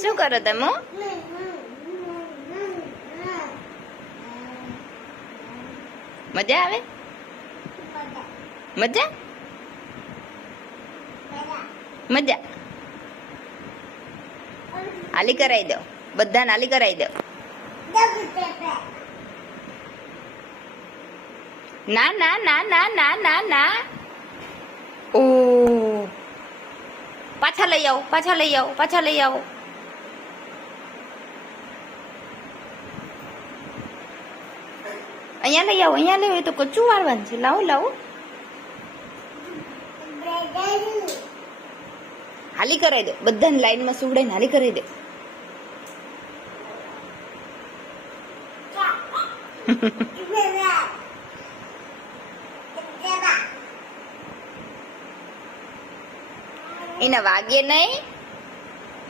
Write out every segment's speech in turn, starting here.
શું કરો તમે? મજા આવે? મજા મજા હાલી કરાવી દો, બધાને હાલી કરાવી દો. ના ના ના ના ના ના ના. ઓ પાછા લઈ આવો, પાછા લઈ આવો, પાછા લઈ આવો. અહીંયા લઈ આવો, અહીંયા લઈ આવો. તો કચ્ચું વાળવાનું છે. લાવો લાવો. હાલી કરાવી દો, બધાને લાઈનમાં સુવડાઈને હાલી કરાવી દો. એને વાગે નહીં,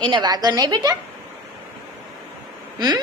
એને વાગે નહીં બેટા. હમ